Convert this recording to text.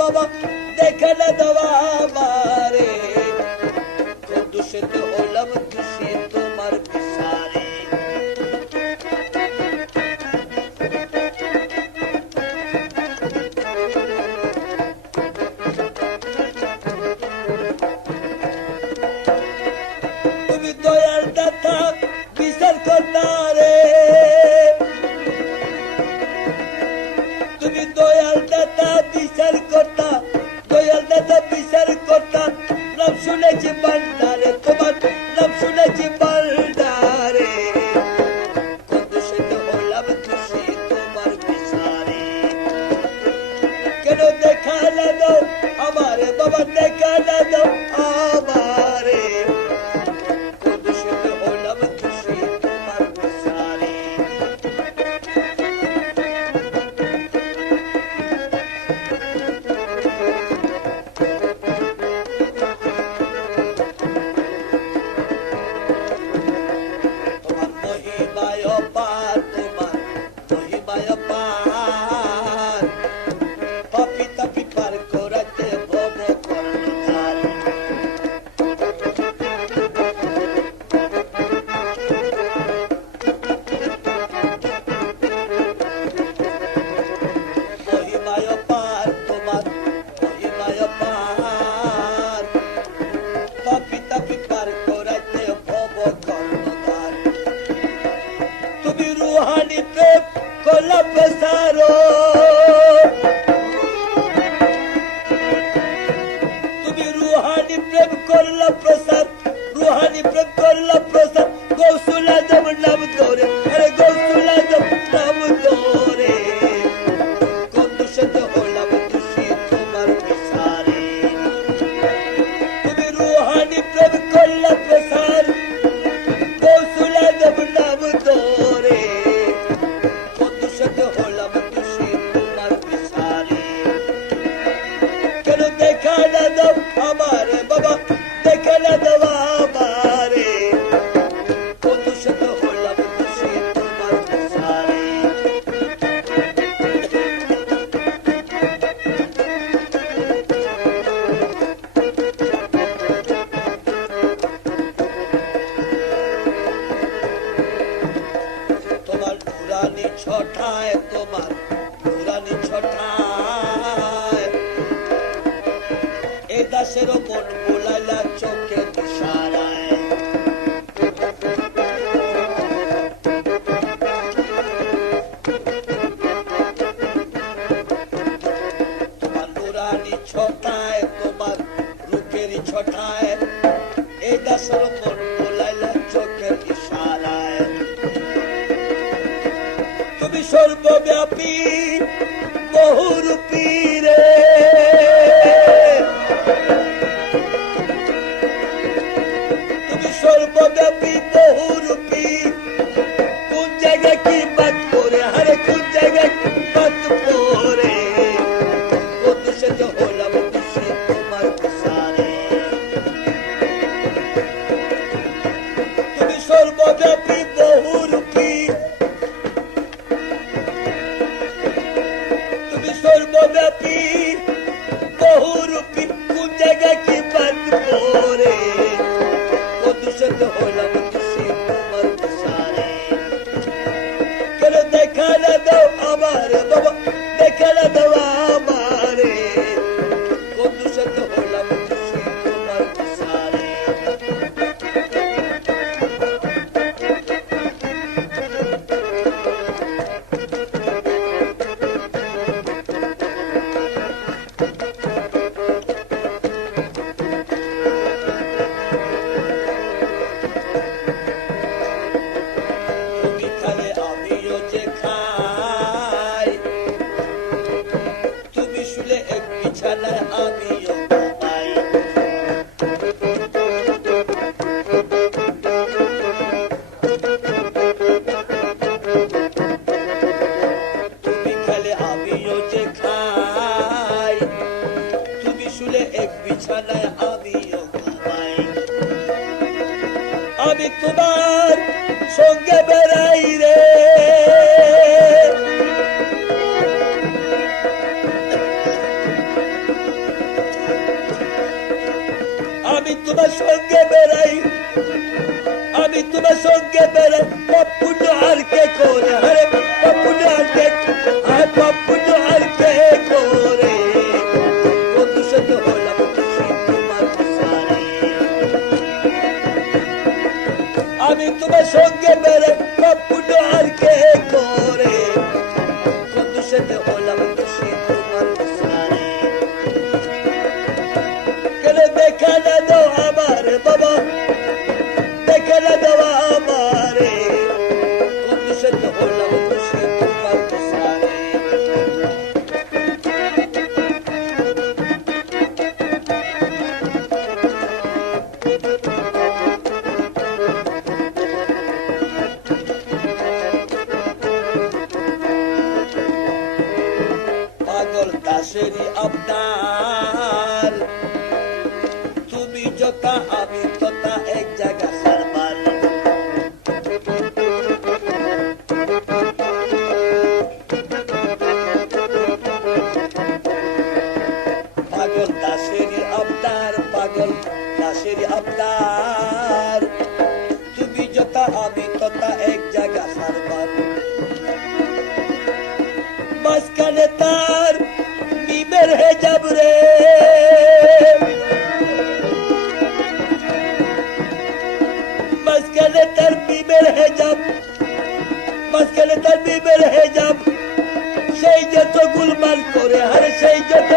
বাবা দেখে না দেওয়া আমারে কোন দোষেতে হলাম দোষী তোমার বিচারে তুমি দয়াল দাতা বিচার করতারে তুমি দয়াল দাতা বিচার করতা দয়াল দাতা বিচার করতা নাম শুনেছি বান্দারে তোমার নাম শুনেছি বান্দারে কোন দোষেতে হলাম দোষী তোমার বিচারে কেন দেখা না দাও আমারে বাবা দেখা না দাও আমারে কোন দোষেতে হলাম দোষী তোমার বিচারে তোমার মহিমায় অপার তোমার মহিমায় অপার পাপি তাপি পার করাতে ভব কর্ণধার মহিমায় অপার তোমার মহিমায় অপার পাপি তাপি পার করাতে ভব কর্ণধার তুমি রুহানি প্রেম করলা প্রসারো তুমি রুহানি প্রেম করলা প্রসাদ রুহানি প্রেম করলা প্রসাদ গৌসুল আজম নাম ধরে আরে গৌসুল আজম নাম ধরে কোন দোষেতে হলাম দোষী তোমার বিচারে তুমি রুহানি প্রেম করলা প্রসাদ গৌসুল আজম নাম ধরে কোন দোষেতে হলাম দোষী তোমার বিচারে কেন দেখা না দাও আমারে বাবা দেখা না দাও আমারে কোন দোষেতে হলাম দোষী তোমার বিচারে তোমার নুরানি ছটায় তোমার নুরানি ছটায় এ দাসের মন বোলাইলা চোখে ইশারায় তোমার নুরানি ছটায় তোমার রূপেরই ছটায় এ দাসের মন বোলাইলা চোখে ইশারায় তুমি সর্বব্যাপী বহুরূপী রে তুমি সর্বব্যাপী বহুরূপী কোন জায়গায় কি বাদ করে আরে কোন জায়গায় কি বাদ করে কোন দোষেতে হলাম দোষী তোমার বিচারে তুমি সর্বব্যাপী বহুরূপী তুমি সর্বব্যাপী বহুরূপী কোন জায়গায় কি বাদ করে কোন দোষেতে হলাম দোষী তোমার বিচারে কেন দেখা না দাও আমারে বাবা দেখা না দাও আমারে কোন দোষেতে হলাম দোষী তোমার বিচারে তুমি খালে আমিও যে খাই করে হরে পাপুনে আরকে আয় পাপুনে আরকে করে বন্ধু সাথে হলাম খুশি তোমার সারে আমি তোমার সঙ্গে বেড়ে পাপুনে আরকে করে বন্ধু সাথে হলাম খুশি তোমার সারে কেন দেখা না দাও আমার বাবা দেখা না দেওয়া আমারে বন্ধু সাথে হলাম খুশি তোমার সারে পাগল দাসেরই আপনার তুমি যথা আমি তথা এক জায়গা সারবার পাগল দাসেরই আপনার তুমি যথা আমি তথা এক জায়গা সারবার মাঝখানে তার মিমের হেজাব রে মাঝখানে তার মিমের হেজাব সেই যত গুলমাল করে আরে সেই যত